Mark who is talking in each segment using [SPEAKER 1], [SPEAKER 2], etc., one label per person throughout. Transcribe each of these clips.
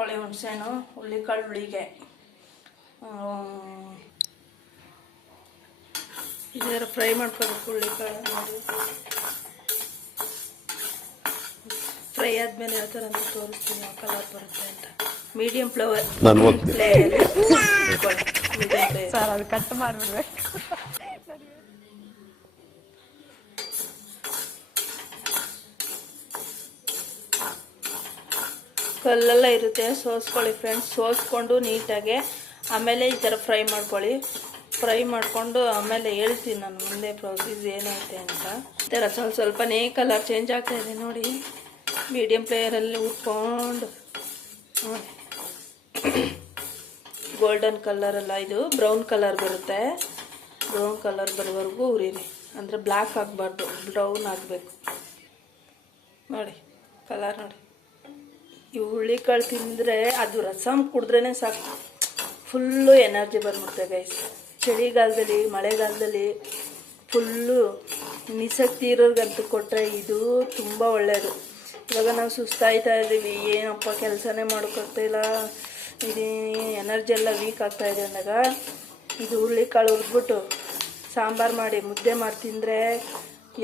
[SPEAKER 1] ಮಾಡ್ಕೊಳ್ಳಿ ಹುಣಸೆಹಣ್ಣು ಹುಳ್ಳಿಕಾಳು ಹುಳಿಗೆ. ಇದರ ಫ್ರೈ ಮಾಡ್ಕೋಬೇಕು ಹುಳ್ಳಿಕಾಳು? ನೋಡಿ ಫ್ರೈ ಆದಮೇಲೆ ಯಾವ ಥರ ಅಂತ ತೋರಿಸ್ತೀನಿ ಯಾವ ಕಲರ್ ಬರುತ್ತೆ ಅಂತ. ಮೀಡಿಯಂ ಫ್ಲವರ್ ಮೀಡಿಯಂ
[SPEAKER 2] ಸರ್ ಅದು ಕಟ್ ಮಾಡಿಬಿಡ್ಬೇಕು.
[SPEAKER 1] ಕಲ್ಲೆಲ್ಲ ಇರುತ್ತೆ, ಸೋಸ್ಕೊಳ್ಳಿ ಫ್ರೆಂಡ್ಸ್ ಸೋಸ್ಕೊಂಡು ನೀಟಾಗೆ ಆಮೇಲೆ ಈ ಥರ ಫ್ರೈ ಮಾಡ್ಕೊಳ್ಳಿ. ಫ್ರೈ ಮಾಡಿಕೊಂಡು ಆಮೇಲೆ ಹೇಳ್ತೀನಿ ನಾನು ಮುಂದೆ ಪ್ರೊಸೀಸ್ ಏನೈತೆ ಅಂತ. ಈ ಥರ ಸ್ವಲ್ಪ ಸ್ವಲ್ಪನೇ ಕಲರ್ ಚೇಂಜ್ ಆಗ್ತಾ ಇದೆ ನೋಡಿ. ಮೀಡಿಯಮ್ ಪ್ಲೇಯರಲ್ಲಿ ಉಟ್ಕೊಂಡು ಗೋಲ್ಡನ್ ಕಲರ್ ಅಲ್ಲ ಇದು. ಬ್ರೌನ್ ಕಲರ್ ಬರುತ್ತೆ. ಬ್ರೌನ್ ಕಲರ್ ಬರೋವರೆಗೂ ಉರಿರಿ ಅಂದರೆ ಬ್ಲ್ಯಾಕ್ ಆಗಬಾರ್ದು ಬ್ರೌನ್ ಆಗಬೇಕು. ನೋಡಿ ಕಲರ್ ನೋಡಿ. ಈ ಹುರುಳಿಕಾಳು ತಿಂದರೆ ಅದು ರಸಮ್ ಕುಡಿದ್ರೇ ಸಾಕು. ಫುಲ್ಲು ಎನರ್ಜಿ ಬಂದ್ಬಿಡುತ್ತೆ ಗೈಸ್ ಚಳಿಗಾಲದಲ್ಲಿ, ಮಳೆಗಾಲದಲ್ಲಿ ಫುಲ್ಲು ನಿಸಕ್ತಿ ಇರೋರ್ಗಂತೂ ಕೊಟ್ಟರೆ ಇದು ತುಂಬ ಒಳ್ಳೆಯದು ಇವಾಗ ನಾವು ಸುಸ್ತಾಯ್ತಾ ಇದ್ದೀವಿ, ಏನಪ್ಪ ಕೆಲಸನೇ ಮಾಡೋಕ್ಕಾಗ್ತಾಯಿಲ್ಲ ಇದು ಎನರ್ಜಿ ಎಲ್ಲ ವೀಕ್ ಆಗ್ತಾಯಿದೆ ಅಂದಾಗ ಇದು ಹುರುಳಿಕಾಳು ಹುರಿದ್ಬಿಟ್ಟು ಸಾಂಬಾರು ಮಾಡಿ ಮುದ್ದೆ ಮಾಡಿ ತಿಂದರೆ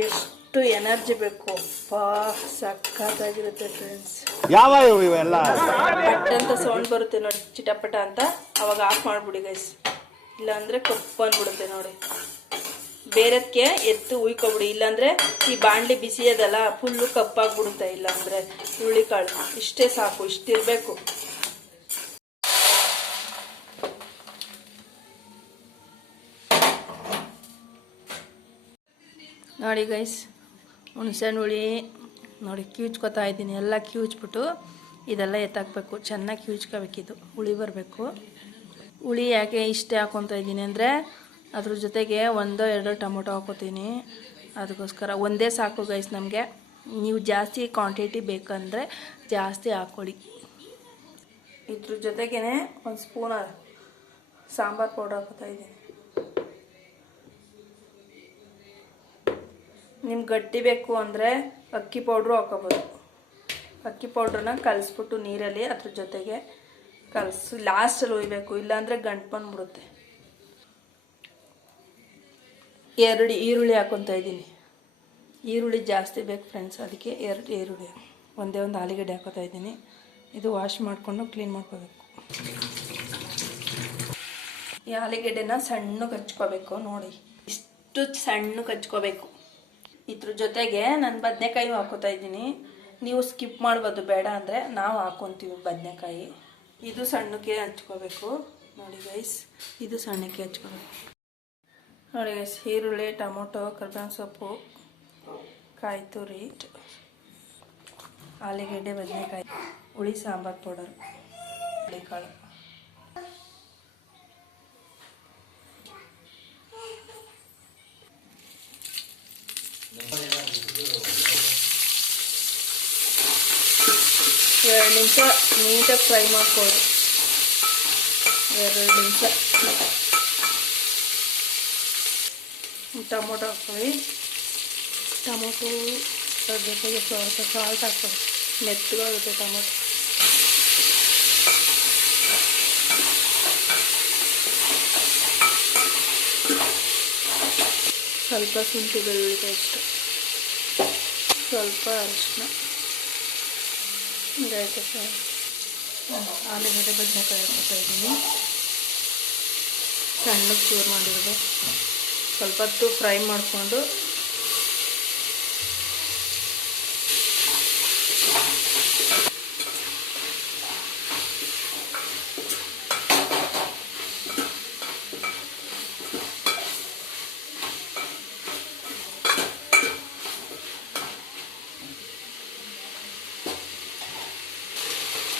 [SPEAKER 1] ಎಷ್ಟು ಎನರ್ಜಿ ಬೇಕು. ಪಾ ಸಖತ್ತಾಗಿರುತ್ತೆ ಫ್ರೆಂಡ್ಸ್
[SPEAKER 3] ಯಾವ ಇವೆಲ್ಲ?
[SPEAKER 1] ಪಟ್ ಅಂತ ಸೌಂಡ್ ಬರುತ್ತೆ ನೋಡಿ ಚಿಟಪಟ ಅಂತ. ಅವಾಗ ಆಫ್ ಮಾಡ್ಬಿಡಿ ಗೈಸ್ ಇಲ್ಲಾಂದ್ರೆ ಕಪ್ಪು ಅಂದ್ಬಿಡುತ್ತೆ ನೋಡಿ. ಬೇರೆದಕ್ಕೆ ಎತ್ತು ಉಯ್ಕೊಬಿಡಿ. ಇಲ್ಲಾಂದ್ರೆ ಈ ಬಾಣಲಿ ಬಿಸಿ ಅದಲ್ಲ ಫುಲ್ಲು ಕಪ್ಪಾಗ್ಬಿಡುತ್ತೆ. ಇಲ್ಲಾಂದ್ರೆ ಹುರುಳಿಕಾಳು. ಇಷ್ಟೇ ಸಾಕು ಇಷ್ಟಿರಬೇಕು ನೋಡಿ ಗೈಸ್ ಹುಣಸೆಹಣ್ಣು ಹುಳಿ, ನೋಡಿ ಕಿವುಚ್ಕೊತಾ ಇದ್ದೀನಿ, ಎಲ್ಲ ಕಿವುಚ್ಬಿಟ್ಟು ಇದೆಲ್ಲ ಎತ್ತಾಕಬೇಕು. ಚೆನ್ನಾಗಿ ಕಿವುಚ್ಕೋಬೇಕಿದು ಹುಳಿ ಬರಬೇಕು. ಹುಳಿ ಯಾಕೆ ಇಷ್ಟೇ ಹಾಕೊತಾ ಇದ್ದೀನಿ ಅಂದರೆ ಅದ್ರ ಜೊತೆಗೆ ಒಂದೋ ಎರಡೋ ಟೊಮೊಟೊ ಹಾಕೋತೀನಿ. ಅದಕ್ಕೋಸ್ಕರ ಒಂದೇ ಸಾಕು ಗೈಸ್ ನಮಗೆ. ನೀವು ಜಾಸ್ತಿ ಕ್ವಾಂಟಿಟಿ ಬೇಕಂದರೆ ಜಾಸ್ತಿ ಹಾಕ್ಕೊಳ್ಳಿ ಇದ್ರ ಜೊತೆಗೇ ಒಂದು ಸ್ಪೂನ್ ಸಾಂಬಾರು ಪೌಡರ್ ಹಾಕೋತಾ ಇದ್ದೀನಿ. ನಿಮ್ಗೆ ಗಟ್ಟಿ ಬೇಕು ಅಂದರೆ ಅಕ್ಕಿ ಪೌಡ್ರು ಹಾಕೋಬೋದು. ಅಕ್ಕಿ ಪೌಡ್ರನ್ನ ಕಲಸ್ಬಿಟ್ಟು ನೀರಲ್ಲಿ ಅದ್ರ ಜೊತೆಗೆ ಕಲಸಿ ಲಾಸ್ಟಲ್ಲಿ ಒಯ್ಬೇಕು, ಇಲ್ಲಾಂದರೆ ಗಂಟು ಬಂದ್ಬಿಡುತ್ತೆ. ಎರಡು ಈರುಳ್ಳಿ ಹಾಕೊತಾ ಇದ್ದೀನಿ. ಈರುಳ್ಳಿ ಜಾಸ್ತಿ ಬೇಕು ಫ್ರೆಂಡ್ಸ್ ಅದಕ್ಕೆ ಎರಡು ಈರುಳ್ಳಿ. ಒಂದೇ ಒಂದು ಆಲೂಗಡ್ಡೆ ಹಾಕೋತಾ ಇದ್ದೀನಿ. ಇದು ವಾಶ್ ಮಾಡಿಕೊಂಡು ಕ್ಲೀನ್ ಮಾಡ್ಕೋಬೇಕು. ಈ ಆಲೂಗೆಡ್ಡೆನ ಸಣ್ಣಗೆ ಹಚ್ಕೋಬೇಕು ನೋಡಿ. ಇಷ್ಟು ಸಣ್ಣಗೆ ಹಚ್ಕೋಬೇಕು. ಇದ್ರ ಜೊತೆಗೆ ನಾನು ಬದನೆಕಾಯಿ ಹಾಕೋತಾ ಇದ್ದೀನಿ. ನೀವು ಸ್ಕಿಪ್ ಮಾಡ್ಬೋದು, ಬೇಡ ಅಂದರೆ ನಾವು ಹಾಕೊತೀವಿ ಬದನೆಕಾಯಿ. ಇದು ಸಣ್ಣಕ್ಕೆ ಹಚ್ಕೋಬೇಕು. ನೋಡಿ ಗೈಸ್ ಇದು ಸಣ್ಣಕ್ಕೆ ಹಚ್ಕೋಬೇಕು. ನೋಡಿ ಗೈಸ್ ಈರುಳ್ಳಿ, ಟೊಮೊಟೊ, ಕರ್ಬೇವಿನ ಸೊಪ್ಪು, ಕಾಯಿ ತುರಿ, ಆಲೂಗಡ್ಡೆ, ಬದನೆಕಾಯಿ, ಹುಳಿ, ಸಾಂಬಾರು ಪೌಡರ್, ಹುಳಿಕಾಳು. ಎರಡು ನಿಮಿಷ ನೀಟಾಗಿ ಫ್ರೈ ಮಾಡ್ಕೊಳ್ಳಿ ಎರಡು ನಿಮಿಷ ಟೊಮೊಟೊ ಹಾಕ್ಕೊಳ್ಳಿ ಟೊಮೊಟೊ ಜೊತೆಗೆ ಸ್ವಲ್ಪ ಸಾಲ್ಟ್ ಹಾಕ್ಕೊಳ್ಳಿ ಮೆತ್ತಗಾಗುತ್ತೆ ಟೊಮೊಟೊ ಸ್ವಲ್ಪ ಶುಂಠಿ ಬೆಳ್ಳುಳ್ಳಿ ಪೇಸ್ಟ್ ಸ್ವಲ್ಪ ಅರಿಶಿನ ಇದಾಯ್ತು ಸರ್? ಆಲೂಗಡ್ಡೆ ಬದನೆಕಾಯಿ ಹಾಕ್ತಾ ಇದ್ದೀನಿ. ಸಣ್ಣಗೆ ಚೂರು ಮಾಡಿರೋದು. ಸ್ವಲ್ಪ ಹೊತ್ತು ಫ್ರೈ ಮಾಡಿಕೊಂಡು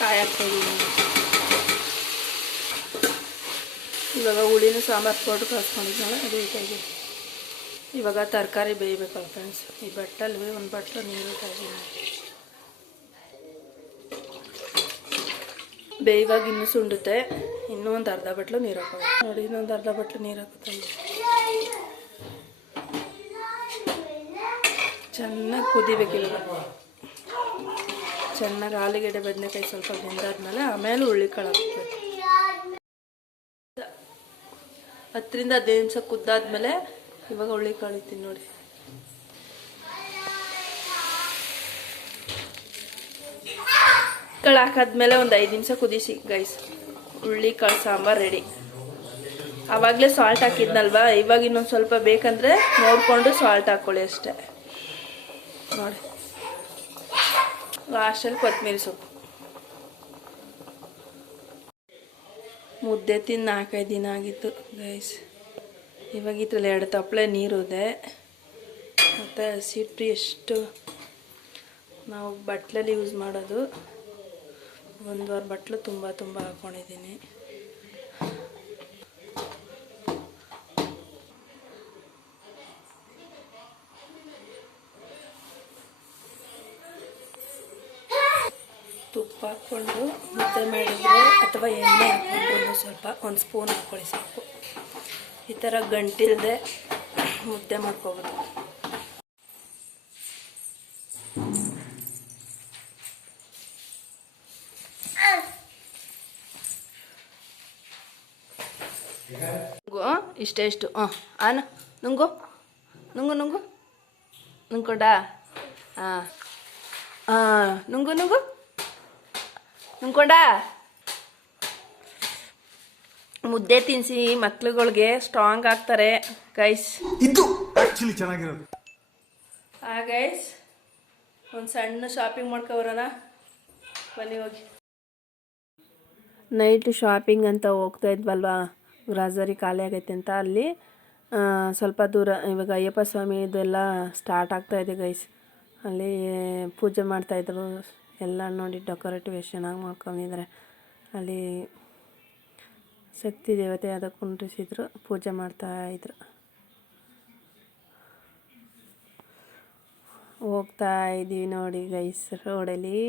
[SPEAKER 1] ಕಾಯಿ ಹಾಕ್ತಾಯಿದ್ದೀನಿ ಇವಾಗ ಹುಳಿನೂ ಸಾಂಬಾರು ಪೌಡ್ರ್ ಕಳ್ಸ್ಕೊಂಡಿದ್ನಲ್ಲ, ಅದು ಇದೆ ಇವಾಗ ತರಕಾರಿ ಬೇಯಬೇಕಲ್ಲ ಫ್ರೆಂಡ್ಸ್ ಈ ಬಟ್ಟಲ್ಲಿ ಒಂದು ಬಟ್ಟಲು ನೀರು ಇದ್ದೀನಿ ಬೇಯುವಾಗ ಇನ್ನೂ ಸುಂಡುತ್ತೆ, ಇನ್ನೂ ಒಂದು ಅರ್ಧ ಬಟ್ಲು ನೀರು ಹಾಕೋದು ನೋಡಿ, ಇನ್ನೊಂದು ಅರ್ಧ ಬಟ್ಲು ನೀರು ಹಾಕೋತಾ ಚೆನ್ನಾಗಿ ಕುದಿಬೇಕಿಲ್ಲ ಚೆನ್ನಾಗಿ ಆಲೂಗೆಡ್ಡೆ ಬದನೆಕಾಯಿ ಸ್ವಲ್ಪ ಬೆಂದಾದ್ಮೇಲೆ ಆಮೇಲೆ ಹುಳ್ಳಿಕಾಳು ಹಾಕ್ಬೇಕು. ಹತ್ತರಿಂದ ಹದಿನೈದು ನಿಮಿಷ ಕುದ್ದಾದ್ಮೇಲೆ ಇವಾಗ ಹುಳ್ಳಿಕಾಳು ಇತ್ತೀನಿ ನೋಡಿ. ಕಾಳು ಹಾಕಾದ್ಮೇಲೆ ಒಂದು ಐದು ನಿಮಿಷ ಕುದಿಸಿ ಗೈಸ್ ಹುಳ್ಳಿಕಾಳು ಸಾಂಬಾರು ರೆಡಿ ಆವಾಗಲೇ ಸಾಲ್ಟ್ ಹಾಕಿದ್ನಲ್ವಾ? ಇವಾಗ ಇನ್ನೊಂದು ಸ್ವಲ್ಪ ಬೇಕಂದ್ರೆ ನೋಡಿಕೊಂಡು ಸಾಲ್ಟ್ ಹಾಕ್ಕೊಳ್ಳಿ ಅಷ್ಟೇ. ನೋಡಿ. ಲಾಸ್ಟಲ್ಲಿ ಕೊತ್ತಂಬರಿ ಸೊಪ್ಪು. ಮುದ್ದೆ ತಿಂದು ನಾಲ್ಕೈದು ದಿನ ಆಗಿತ್ತು ಗೈಸ್ ಇವಾಗ ಇದ್ರಲ್ಲಿ ಎರಡು ತಪ್ಪಲೆ ನೀರಿದೆ. ಮತ್ತು ಹಸಿಟ್ಟು ಎಷ್ಟು. ನಾವು ಬಟ್ಲಲ್ಲಿ ಯೂಸ್ ಮಾಡೋದು. ಒಂದು ವಾರ ಬಟ್ಲು ತುಂಬ ತುಂಬ ಹಾಕ್ಕೊಂಡಿದ್ದೀನಿ ತುಪ್ಪ ಹಾಕ್ಕೊಂಡು ಮುದ್ದೆ ಮಾಡಿದರೆ ಅಥವಾ ಎಣ್ಣೆ ಹಾಕ್ಕೊಂಡು ಸ್ವಲ್ಪ ಒಂದು ಸ್ಪೂನ್ ಹಾಕ್ಕೊಳ್ಳಿ ಸಾಕು. ಈ ಥರ ಗಂಟಿಲ್ಲದೆ ಮುದ್ದೆ ಮಾಡ್ಕೋಬೋದು. ಇಷ್ಟೇ, ಇಷ್ಟು. ಹಾಂ ಆನ, ನುಂಗು ನುಂಗು ನುಂಗು. ನುಂಗ್ಕೊಂಡ? ಹಾಂ ಹಾಂ ನುಂಗು ನುಂಗು. ನುಂಗ್ಕೊಂಡ ಮುದ್ದೆ ತಿನ್ಸಿ ಮಕ್ಳುಗಳಿಗೆ ಸ್ಟ್ರಾಂಗ್ ಆಗ್ತಾರೆ ಗೈಸ್
[SPEAKER 3] ಇದು ಆಕ್ಚುಲಿ ಚೆನ್ನಾಗಿರೋದು.
[SPEAKER 1] ಆ ಗೈಸ್ ಒಂದು ಸಣ್ಣ ಶಾಪಿಂಗ್ ಮಾಡ್ಕೊಬರೋಣ. ಬನ್ನಿ ಹೋಗಿ. ನೈಟ್ ಶಾಪಿಂಗ್ ಅಂತ ಹೋಗ್ತಾ ಇದ್ವಲ್ವಾ? ಗ್ರಾಸರಿ ಖಾಲಿ ಆಗೈತೆ ಅಂತ ಅಲ್ಲಿ ಸ್ವಲ್ಪ ದೂರ ಇವಾಗ ಅಯ್ಯಪ್ಪ ಸ್ವಾಮಿ ಇದೆಲ್ಲ ಸ್ಟಾರ್ಟ್ ಆಗ್ತಾ ಇದೆ ಗೈಸ್ ಅಲ್ಲಿ ಪೂಜೆ ಮಾಡ್ತಾಯಿದ್ರು ಎಲ್ಲ ನೋಡಿ ಡೆಕೋರೇಟಿವ್ ಎಷ್ಟು ಚೆನ್ನಾಗಿ ಮಾಡ್ಕೊಂಡಿದ್ದಾರೆ ಅಲ್ಲಿ ಶಕ್ತಿ ದೇವತೆ ಅದ ಕುಂಡ್ರಿಸಿದ್ರು ಪೂಜೆ ಮಾಡ್ತಾ ಇದ್ರು. ಹೋಗ್ತಾ ಇದೀವಿ ನೋಡಿ ಗೈಸ್ ರೋಡಲ್ಲಿ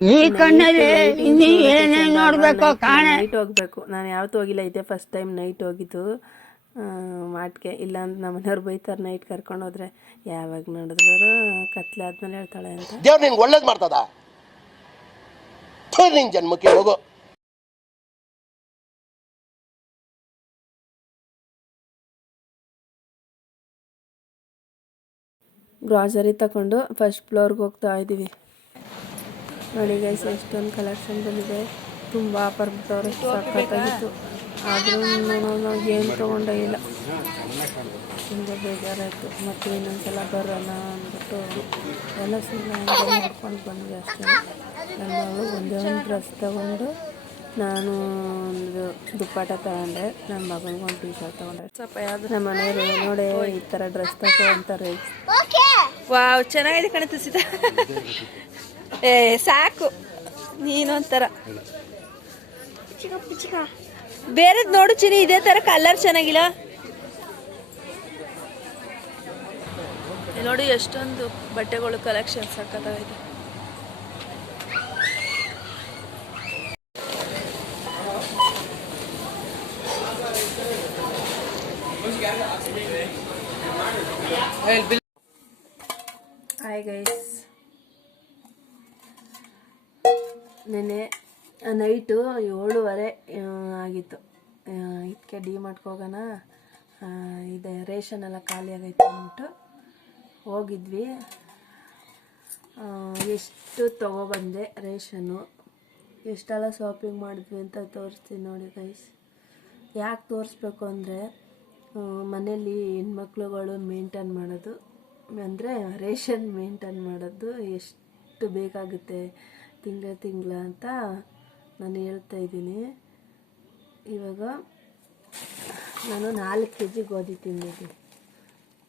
[SPEAKER 2] ಈ ಕಣ್ಣಲ್ಲಿ ಇನ್ನು ಏನೇನು ನೋಡಬೇಕು ಕಾಣೆ.
[SPEAKER 1] ನೈಟ್ ಹೋಗ್ಬೇಕು. ನಾನು ಯಾವತ್ತೂ ಹೋಗಿಲ್ಲ ಇದೇ ಫಸ್ಟ್ ಟೈಮ್ ನೈಟ್ ಹೋಗಿದ್ದು. ಮಾಟ್ಗೆ ಇಲ್ಲ ಅಂತ ನಮ್ಮ ಮನೆಯವ್ರು ಬೈತಾರೆ ನೈಟ್ ಕರ್ಕೊಂಡು ಹೋದ್ರೆ. ಯಾವಾಗ ನೋಡಿದ್ರು ಕತ್ಲೆ ಆದ್ಮೇಲೆ ಹೇಳ್ತಾಳೆ ಅಂತ.
[SPEAKER 4] ದೇವ್ರು ನಿಂಗೆ ಒಳ್ಳೇದು ಮಾಡ್ತದ? ನಿನ್ ಜನ್ಮಕ್ಕೆ ಹೋಗು.
[SPEAKER 1] ಗ್ರಾಸರಿ ತಗೊಂಡು ಫಸ್ಟ್ ಫ್ಲೋರ್ಗೆ ಹೋಗ್ತಾ ಇದ್ದೀವಿ ನೋಡಿ ಗೈಸ್ ಎಷ್ಟೊಂದು ಕಲೆಕ್ಷನ್ ಬಂದಿದೆ ತುಂಬ ಆಫರ್ ಬಿಟ್ಟವ್ರೆ ಸಖತ್ತಾಗಿತ್ತು ಆದರೂ ನಾನು ಏನು ತೊಗೊಂಡೇ ಇಲ್ಲ. ತುಂಬ ಬೇಜಾರಾಯಿತು. ಮತ್ತು ಇನ್ನೊಂದ್ಸಲ ಬರೋಣ ಅಂದ್ಬಿಟ್ಟು ಎಲ್ಲ ಸುಮ್ಮನೆ ಮಾಡ್ಕೊಂಡು ಬಂದ್ವಿ ಅಷ್ಟೇ. ನನ್ನ ಮಗಳು ಒಂದೇ ಒಂದು ಡ್ರೆಸ್ ತಗೊಂಡು ನಾನು ಒಂದು ದುಪ್ಪಾಟ ತಗೊಂಡೆ. ನನ್ನ ಮಗನಿಗೆ ಒಂದು ಟೀ ಶರ್ಟ್ ತಗೊಂಡೆ. ಸ್ವಲ್ಪ ಯಾವುದು ನಮ್ಮ ಮನೆಯವರು ನೋಡಿ ಈ ಥರ ಡ್ರೆಸ್ ತಗೋ ಅಂತಾರೆ ವಾವ್ ಚೆನ್ನಾಗಿದೆ ಕಣ ಸೀತಾ ಏ ಸಾಕು. ನೀನೊಂಥರ. ಬೇರೆದ್ ನೋಡು ಚಿನಿ ಇದೇ ತರ ಕಲರ್ ಚೆನ್ನಾಗಿಲ್ಲ. ಇಲ್ಲಿ ನೋಡಿ ಎಷ್ಟೊಂದು ಬಟ್ಟೆಗಳು ಕಲೆಕ್ಷನ್ ಸಾಕಾಗಿದೆ ಹಾಯ್ ಗೈಸ್ ನೆನ್ನೆ ನೈಟು ಏಳುವರೆ ಆಗಿತ್ತು. ಇದಕ್ಕೆ ಡಿ ಹೋಗೋಣ. ಇದೆ, ರೇಷನ್ ಎಲ್ಲ ಖಾಲಿ ಆಗೈತೆ ಅಂದ್ಬಿಟ್ಟು ಹೋಗಿದ್ವಿ. ಎಷ್ಟು ತೊಗೊಬಂದೆ ರೇಷನ್ನು? ಎಷ್ಟೆಲ್ಲ ಶಾಪಿಂಗ್ ಮಾಡಿದ್ವಿ ಅಂತ ತೋರಿಸ್ತೀನಿ ನೋಡಿ ಗೈಸ್ ಯಾಕೆ ತೋರಿಸ್ಬೇಕು ಅಂದರೆ ಮನೇಲಿ ಹೆಣ್ಮಕ್ಳುಗಳು ಮೇಂಟೈನ್ ಮಾಡೋದು, ಅಂದರೆ ರೇಷನ್ ಮೇಂಟೈನ್ ಮಾಡೋದು ಎಷ್ಟು ಬೇಕಾಗುತ್ತೆ ತಿಂಗಳ ತಿಂಗಳ ಅಂತ ನಾನು ಹೇಳ್ತಾ ಇದ್ದೀನಿ. ಇವಾಗ ನಾನು ನಾಲ್ಕು ಕೆ ಜಿ ಗೋಧಿ ತಿಂದಿದ್ದೀನಿ.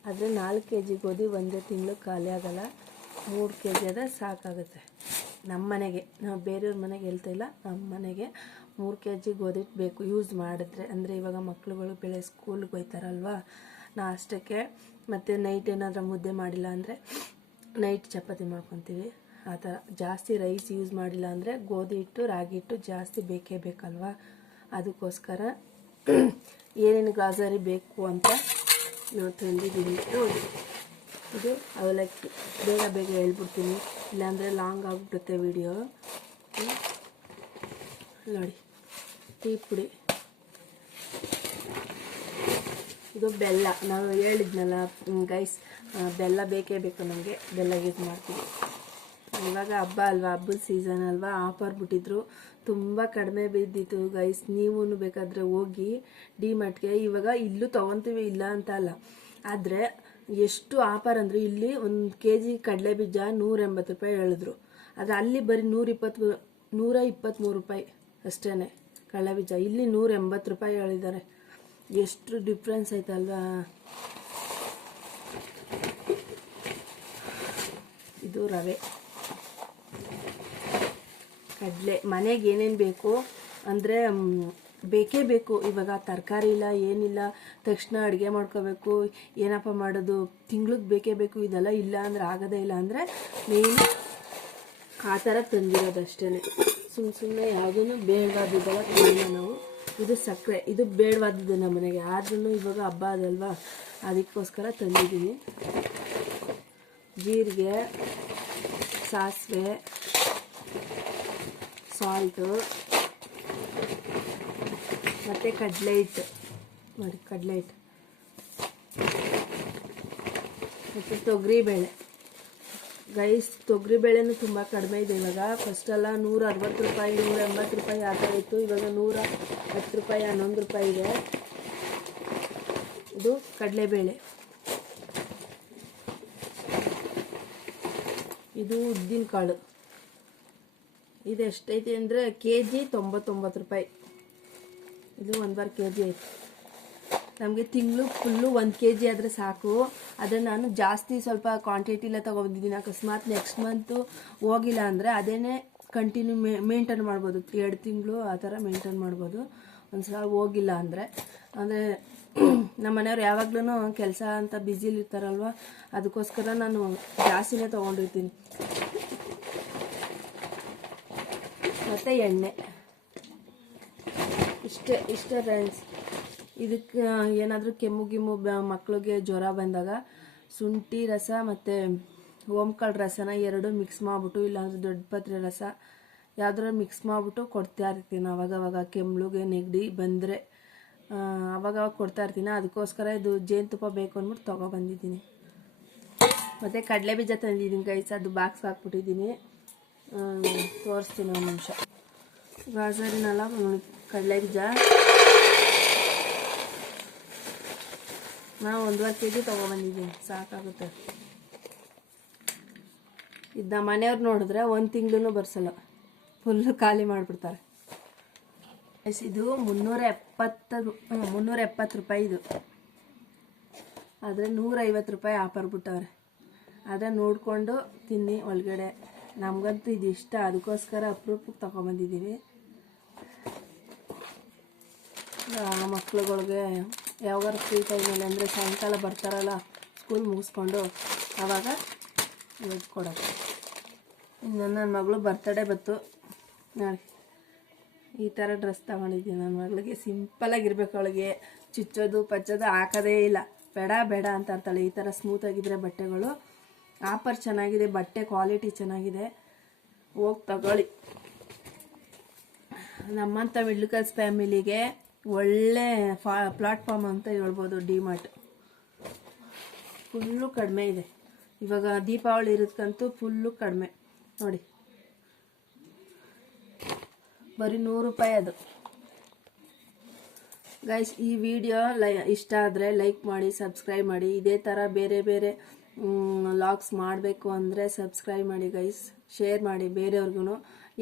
[SPEAKER 1] ಆದರೆ ನಾಲ್ಕು ಕೆ ಜಿ ಗೋಧಿ ಒಂದೇ ತಿಂಗಳು ಖಾಲಿ ಆಗೋಲ್ಲ. ಮೂರು ಕೆ ಜಿ ಆದರೆ ಸಾಕಾಗುತ್ತೆ. ನಮ್ಮ ಮನೆಗೆ, ನಾವು ಬೇರೆಯವ್ರ ಮನೆಗೆ ಹೇಳ್ತಾ ಇಲ್ಲ. ನಮ್ಮ ಮನೆಗೆ ಮೂರು ಕೆ ಜಿ ಗೋಧಿ ಬೇಕು ಯೂಸ್ ಮಾಡಿದ್ರೆ. ಅಂದರೆ ಇವಾಗ ಮಕ್ಕಳುಗಳು ಬೆಳೆ ಸ್ಕೂಲ್ಗೆ ಹೋಯ್ತಾರಲ್ವ? ನಾಷ್ಟಕ್ಕೆ ಮತ್ತು ನೈಟ್ ಏನಾದರೂ ಮುದ್ದೆ ಮಾಡಿಲ್ಲ ಅಂದರೆ ನೈಟ್ ಚಪಾತಿ ಮಾಡ್ಕೊತೀವಿ. ಆ ಥರ ಜಾಸ್ತಿ ರೈಸ್ ಯೂಸ್ ಮಾಡಿಲ್ಲ ಅಂದರೆ ಗೋಧಿ ಹಿಟ್ಟು, ರಾಗಿ ಹಿಟ್ಟು ಜಾಸ್ತಿ ಬೇಕೇ ಬೇಕಲ್ವಾ? ಅದಕ್ಕೋಸ್ಕರ ಏನೇನು ಗಾಜರಿ ಬೇಕು ಅಂತ ನಾವು ತಂದಿದ್ದೀನಿ ನೋಡಿ, ಇದು ಅವಲಕ್ಕಿ. ಬೇಗ ಬೇಗ ಹೇಳ್ಬಿಡ್ತೀನಿ. ಇಲ್ಲಾಂದರೆ ಲಾಂಗ್ ಆಗಿಬಿಡುತ್ತೆ ವಿಡಿಯೋ ನೋಡಿ, ಟೀ ಪುಡಿ. ಇದು ಬೆಲ್ಲ. ನಾವು ಹೇಳಿದ್ನಲ್ಲ ಗೈಸ್ ಬೆಲ್ಲ ಬೇಕೇ ಬೇಕು ನಮಗೆ. ಬೆಲ್ಲ ಯೂಸ್ ಮಾಡ್ತೀವಿ. ಇವಾಗ ಹಬ್ಬ ಅಲ್ವಾ? ಹಬ್ಬದ ಸೀಸನ್ ಅಲ್ವಾ? ಆಫರ್ ಬಿಟ್ಟಿದ್ರು. ತುಂಬ ಕಡಿಮೆ ಬಿದ್ದಿತ್ತು ಗೈಸ್ ನೀವು ಬೇಕಾದರೆ ಹೋಗಿ ಡಿ ಮಾರ್ಟ್ಗೆ ಇವಾಗ ಇಲ್ಲೂ ತೊಗೊತೀವಿ, ಇಲ್ಲ ಅಂತ ಅಲ್ಲ. ಆದರೆ ಎಷ್ಟು ಆಫರ್ ಅಂದರೆ ಇಲ್ಲಿ ಒಂದು ಕೆ ಜಿ ಕಡಲೆ ಬೀಜ ನೂರ ಎಂಬತ್ತು ರೂಪಾಯಿ ಹೇಳಿದ್ರು. ಆದರೆ ಅಲ್ಲಿ ಬರೀ ನೂರ ಇಪ್ಪತ್ತು ನೂರ ಇಪ್ಪತ್ತ್ಮೂರು ರೂಪಾಯಿ ಅಷ್ಟೇ ಕಡಲೆ ಬೀಜ. ಇಲ್ಲಿ ನೂರ ಎಂಬತ್ತು ರೂಪಾಯಿ ಹೇಳಿದ್ದಾರೆ. ಎಷ್ಟು ಡಿಫ್ರೆನ್ಸ್ ಆಯ್ತಲ್ವಾ ಇದು ರವೆ. ಕಡಲೆ, ಮನೆಗೆ ಏನೇನು ಬೇಕು, ಅಂದರೆ ಬೇಕೇ ಬೇಕು. ಇವಾಗ ತರಕಾರಿ ಇಲ್ಲ, ಏನಿಲ್ಲ, ತಕ್ಷಣ ಅಡುಗೆ ಮಾಡ್ಕೋಬೇಕು. ಏನಪ್ಪ ಮಾಡೋದು? ತಿಂಗ್ಳಿಗೆ ಬೇಕೇ ಬೇಕು. ಇದೆಲ್ಲ ಇಲ್ಲ ಅಂದರೆ, ಆಗೋದೇ ಇಲ್ಲ ಅಂದರೆ ಮೇನ್ ಆ ಥರ ತಂದಿರೋದು ಸುಮ್ಮನೆ ಸುಮ್ಮ ಸುಮ್ಮನೆ ಯಾವುದೂ ಬೇಡವಾದಿದ್ದೆಲ್ಲ ತಂದಿಲ್ಲ ನಾವು. ಇದು ಸಕ್ಕರೆ ಇದು ಬೇಡವಾದದ್ದು ನಮ್ಮ ಮನೆಗೆ. ಆದ್ರೂ ಇವಾಗ ಹಬ್ಬ ಅದಲ್ವಾ? ಅದಕ್ಕೋಸ್ಕರ ತಂದಿದ್ದೀನಿ. ಜೀರಿಗೆ, ಸಾಸಿವೆ ಸಾಲ್ಟು ಮತ್ತು ಕಡಲೆ ಹಿಟ್ಟು. ನೋಡಿ, ಕಡಲೆ ಹಿಟ್ಟು. ಮತ್ತು ತೊಗರಿಬೇಳೆ. ಗೈಸ್, ತೊಗರಿಬೇಳೆನೂ ತುಂಬ ಕಡಿಮೆ ಇದೆ ಇವಾಗ. ಫಸ್ಟೆಲ್ಲ ನೂರ ಅರವತ್ತು ರೂಪಾಯಿ, ನೂರ ಎಂಬತ್ತು ರೂಪಾಯಿ ಆ ಥರ ಇತ್ತು. ಇವಾಗ ನೂರ ಹತ್ತು ರೂಪಾಯಿ, ಹನ್ನೊಂದು ರೂಪಾಯಿ ಇದೆ. ಇದು ಕಡಲೆಬೇಳೆ. ಇದು ಉದ್ದಿನ ಕಾಳು ಇದು ಎಷ್ಟೈತಿ ಅಂದರೆ ಕೆ ಜಿ ತೊಂಬತ್ತೊಂಬತ್ತು ರೂಪಾಯಿ. ಇದು ಒಂದುವರೆ ಕೆ ಜಿ ಐತಿ. ನಮಗೆ ತಿಂಗಳು ಫುಲ್ಲು ಒಂದು ಕೆ ಜಿ ಆದರೆ ಸಾಕು. ಅದನ್ನು ನಾನು ಜಾಸ್ತಿ ಸ್ವಲ್ಪ ಕ್ವಾಂಟಿಟಿಲ್ಲ ತೊಗೊಬಂದಿದ್ದೀನಿ ಅಕಸ್ಮಾತ್ ನೆಕ್ಸ್ಟ್ ಮಂತು ಹೋಗಿಲ್ಲ ಅಂದರೆ ಅದೇನೇ ಕಂಟಿನ್ಯೂ ಮೇ ಮೇಂಟೈನ್ ಮಾಡ್ಬೋದು. ಎರಡು ತಿಂಗಳು ಆ ಥರ ಮೇಂಟೈನ್ ಮಾಡ್ಬೋದು. ಒಂದು ಸಲ ಹೋಗಿಲ್ಲ ಅಂದರೆ. ಅಂದರೆ ನಮ್ಮ ಮನೆಯವ್ರು ಯಾವಾಗ್ಲೂ ಕೆಲಸ ಅಂತ ಬ್ಯುಸಿಲಿರ್ತಾರಲ್ವ ಅದಕ್ಕೋಸ್ಕರ ನಾನು ಜಾಸ್ತಿನೇ ತೊಗೊಂಡಿರ್ತೀನಿ. ಮತ್ತು ಎಣ್ಣೆ. ಇಷ್ಟ ಇಷ್ಟ ಫ್ರೆಂಡ್ಸ್ ಇದಕ್ಕೆ ಏನಾದರೂ ಕೆಮ್ಮು ಗಿಮ್ಮು ಮಕ್ಕಳಿಗೆ ಜ್ವರ ಬಂದಾಗ ಶುಂಠಿ ರಸ ಮತ್ತು ಓಂಕಾಳು ರಸನ ಎರಡು ಮಿಕ್ಸ್ ಮಾಡಿಬಿಟ್ಟು, ಇಲ್ಲಾಂದ್ರೆ ದೊಡ್ಡ ಪತ್ರೆ ರಸ ಯಾವ್ದಾರು ಮಿಕ್ಸ್ ಮಾಡಿಬಿಟ್ಟು ಕೊಡ್ತಾ ಇರ್ತೀನಿ. ಅವಾಗವಾಗ ಕೆಮ್ಮಳಿಗೆ ನೆಗಡಿ ಬಂದರೆ ಅವಾಗವಾಗ ಕೊಡ್ತಾ ಇರ್ತೀನಿ. ಅದಕ್ಕೋಸ್ಕರ ಇದು ಜೇನುತುಪ್ಪ ಬೇಕು ಅಂದ್ಬಿಟ್ಟು ತೊಗೊಬಂದಿದ್ದೀನಿ ಮತ್ತು ಕಡಲೆ ಬೀಜ ತಂದಿದ್ದೀನಿ ಗೈಸ್ ಅದು ಬಾಕ್ಸ್ ಹಾಕ್ಬಿಟ್ಟಿದ್ದೀನಿ. ತೋರಿಸ್ತೀನಿ ಒಂದು ನಿಮಿಷ. ಗಾಜರಿನಲ್ಲ ಕಡಲೆ ಬೀಜ. ನಾವು ಒಂದೂವರೆ ಕೆ ಜಿ ತೊಗೊಬಂದಿದ್ದೀನಿ, ಸಾಕಾಗುತ್ತೆ. ಇದ್ದ ಮನೆಯವ್ರು ನೋಡಿದ್ರೆ ಒಂದು ತಿಂಗಳೂ ಬರ್ಸಲ್ಲ. ಫುಲ್ಲು ಖಾಲಿ ಮಾಡಿಬಿಡ್ತಾರೆ. ಇದು ಮುನ್ನೂರ ಎಪ್ಪತ್ತು ಮುನ್ನೂರ ಎಪ್ಪತ್ತು ರೂಪಾಯಿ ಇದು. ಆದರೆ ನೂರೈವತ್ತು ರೂಪಾಯಿ ಆಫರ್ ಬಿಟ್ಟವ್ರೆ. ಆದರೆ ನೋಡಿಕೊಂಡು ತಿನ್ನಿ ಒಳಗಡೆ. ನಮಗಂತೂ ಇದು ಇಷ್ಟ. ಅದಕ್ಕೋಸ್ಕರ ಅಪರೂಪಕ್ಕೆ ತೊಗೊಂಬಂದಿದ್ದೀವಿ ಮಕ್ಳುಗಳಿಗೆ ಯಾವಾಗ ಫ್ರೀ ಟೈಮಲ್ಲಿ ಅಂದರೆ ಸಾಯಂಕಾಲ ಬರ್ತಾರಲ್ಲ ಸ್ಕೂಲ್ ಮುಗಿಸ್ಕೊಂಡು ಆವಾಗ ಇದು ಕೊಡೋದು. ಇನ್ನು ನನ್ನ ಮಗಳು ಬರ್ತಡೇ ಬತ್ತು ಈ ಥರ ಡ್ರೆಸ್ ತಗೊಂಡಿದ್ದೀನಿ ನನ್ನ ಮಗಳಿಗೆ. ಸಿಂಪಲಾಗಿರ್ಬೇಕು ಅವಳಿಗೆ. ಚುಚ್ಚೋದು, ಪಚ್ಚೋದು ಹಾಕೋದೇ ಇಲ್ಲ. ಬೇಡ ಬೇಡ ಅಂತ ಅಂತಾಳೆ. ಈ ಥರ ಸ್ಮೂತಾಗಿದ್ದರೆ ಬಟ್ಟೆಗಳು ಆಫರ್ ಚೆನ್ನಾಗಿದೆ, ಬಟ್ಟೆ ಕ್ವಾಲಿಟಿ ಚೆನ್ನಾಗಿದೆ. ಹೋಗಿ ತಗೊಳ್ಳಿ. ನಮ್ಮಂಥ ಮಿಡ್ಲ್ ಕ್ಲಾಸ್ ಫ್ಯಾಮಿಲಿಗೆ ಒಳ್ಳೆ ಪ್ಲಾಟ್ಫಾರ್ಮ್ ಅಂತ ಹೇಳ್ಬೋದು ಡಿ ಮಾರ್ಟ್ ಫುಲ್ಲು ಕಡಿಮೆ ಇದೆ. ಇವಾಗ ದೀಪಾವಳಿ ಇರೋದಕ್ಕಂತೂ ಫುಲ್ಲು ಕಡಿಮೆ. ನೋಡಿ. ಬರೀ ನೂರು ರೂಪಾಯಿ ಅದು. ಗೈಸ್ ಈ ವಿಡಿಯೋ ಲೈ, ಇಷ್ಟ ಆದರೆ ಲೈಕ್ ಮಾಡಿ ಸಬ್ಸ್ಕ್ರೈಬ್ ಮಾಡಿ. ಇದೇ ಥರ ಬೇರೆ ಬೇರೆ ಲಾಗ್ಸ್ ಮಾಡಬೇಕು ಅಂದರೆ ಸಬ್ಸ್ಕ್ರೈಬ್ ಮಾಡಿ ಗೈಸ್ ಶೇರ್ ಮಾಡಿ ಬೇರೆಯವ್ರಿಗೂ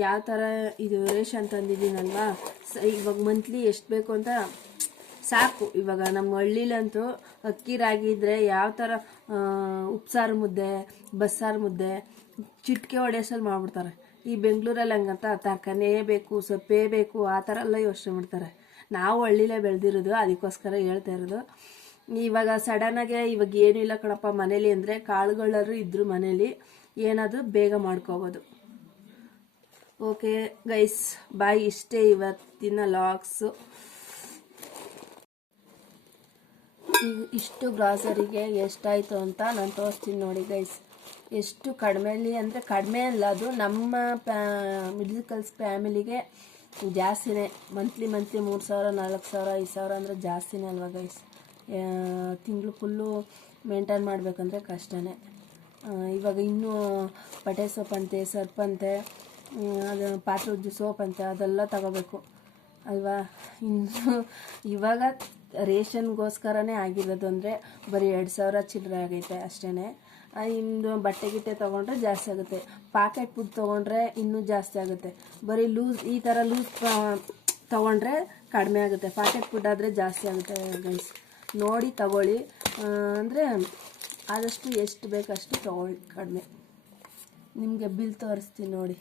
[SPEAKER 1] ಯಾವ ಥರ ಇದು ರೇಷನ್ ತಂದಿದ್ದೀನಲ್ವಾ? ಸ, ಇವಾಗ ಮಂತ್ಲಿ ಎಷ್ಟು ಬೇಕು ಅಂತ ಸಾಕು. ಇವಾಗ ನಮ್ಮ ಹಳ್ಳಿಲಂತೂ ಅಕ್ಕಿ ರಾಗಿ ಇದ್ದರೆ ಯಾವ ಥರ ಉಪ್ಸಾರು ಮುದ್ದೆ, ಬಸ್ಸಾರು ಮುದ್ದೆ ಚಿಟ್ಕೆ ಒಡೆಸಲ್ಲಿ ಮಾಡಿಬಿಡ್ತಾರೆ. ಈ ಬೆಂಗಳೂರಲ್ಲಿ ಹಂಗಂತ ತರಕಾರಿನೇ ಬೇಕು, ಸೊಪ್ಪೇ ಬೇಕು, ಆ ಥರ ಎಲ್ಲ ಯೋಚನೆ ಮಾಡ್ತಾರೆ. ನಾವು ಹಳ್ಳಿಲೇ ಬೆಳೆದಿರೋದು, ಅದಕ್ಕೋಸ್ಕರ ಹೇಳ್ತಾ ಇರೋದು. ಇವಾಗ ಸಡನ್ನಾಗೆ ಇವಾಗ ಏನು ಇಲ್ಲ ಕಣಪ್ಪ ಮನೇಲಿ ಅಂದರೆ ಕಾಳುಗಳಾದ್ರು ಇದ್ರು ಮನೇಲಿ ಏನಾದರೂ ಬೇಗ ಮಾಡ್ಕೋಬೋದು. ಓಕೆ ಗೈಸ್ ಬಾಯ್ ಇಷ್ಟೇ ಇವತ್ತಿನ ಈಗ ಇಷ್ಟು ಗ್ರಾಸರಿಗೆ ಎಷ್ಟಾಯಿತು ಅಂತ ನಾನು ತೋರಿಸ್ತೀನಿ ನೋಡಿ ಗೈಸ್ ಎಷ್ಟು ಕಡಿಮೆಲಿ ಅಂದರೆ ಕಡಿಮೆ ಅಲ್ಲ, ಅದು ನಮ್ಮ ಪ್ಯಾ ಮಿಡ್ಲ್ ಕ್ಲಾಸ್ ಫ್ಯಾಮಿಲಿಗೆ ಜಾಸ್ತಿನೇ. ಮಂತ್ಲಿ ಮಂತ್ಲಿ ಮೂರು ಸಾವಿರ, ನಾಲ್ಕು ಸಾವಿರ, ಐದು ಸಾವಿರ ಅಂದರೆ ಜಾಸ್ತಿನೇ ಅಲ್ವಾ ಗೈಸ್ ತಿಂಗಳು ಫುಲ್ಲು ಮೇಂಟೈನ್ ಮಾಡಬೇಕಂದ್ರೆ ಕಷ್ಟನೇ. ಇವಾಗ ಇನ್ನೂ ಬಟ್ಟೆ ಸೋಪ್ ಅಂತೆ, ಸರ್ಪ್ ಅಂತೆ ಅದು ಪಾತ್ರೆ ಉಜ್ಜು ಸೋಪ್ ಅಂತೆ, ಅದೆಲ್ಲ ತಗೋಬೇಕು. ಅಲ್ವಾ? ಇನ್ನು ಇವಾಗ ರೇಷನ್ಗೋಸ್ಕರನೇ ಆಗಿರೋದು ಅಂದರೆ ಬರೀ ಎರಡು ಸಾವಿರ ಚಿಲ್ಲರೆ ಆಗೈತೆ ಅಷ್ಟೇ ಇನ್ನು ಬಟ್ಟೆ ಗಿಟ್ಟೆ ತೊಗೊಂಡ್ರೆ ಜಾಸ್ತಿ ಆಗುತ್ತೆ. ಪಾಕೆಟ್ ಫುಡ್ ತೊಗೊಂಡ್ರೆ ಇನ್ನೂ ಜಾಸ್ತಿ ಆಗುತ್ತೆ. ಬರೀ ಲೂಸ್ ಈ ಥರ ಲೂಸ್ ತೊಗೊಂಡ್ರೆ ಕಡಿಮೆ ಆಗುತ್ತೆ. ಪಾಕೆಟ್ ಫುಡ್ ಆದರೆ ಜಾಸ್ತಿ ಆಗುತ್ತೆ ಗೈಸ್ ನೋಡಿ ತಗೊಳ್ಳಿ. ಅಂದರೆ ಆದಷ್ಟು ಎಷ್ಟು ಬೇಕಷ್ಟು ತಗೊಳ್ಳಿ ಕಡಿಮೆ. ನಿಮಗೆ ಬಿಲ್ ತೋರಿಸ್ತೀನಿ ನೋಡಿ.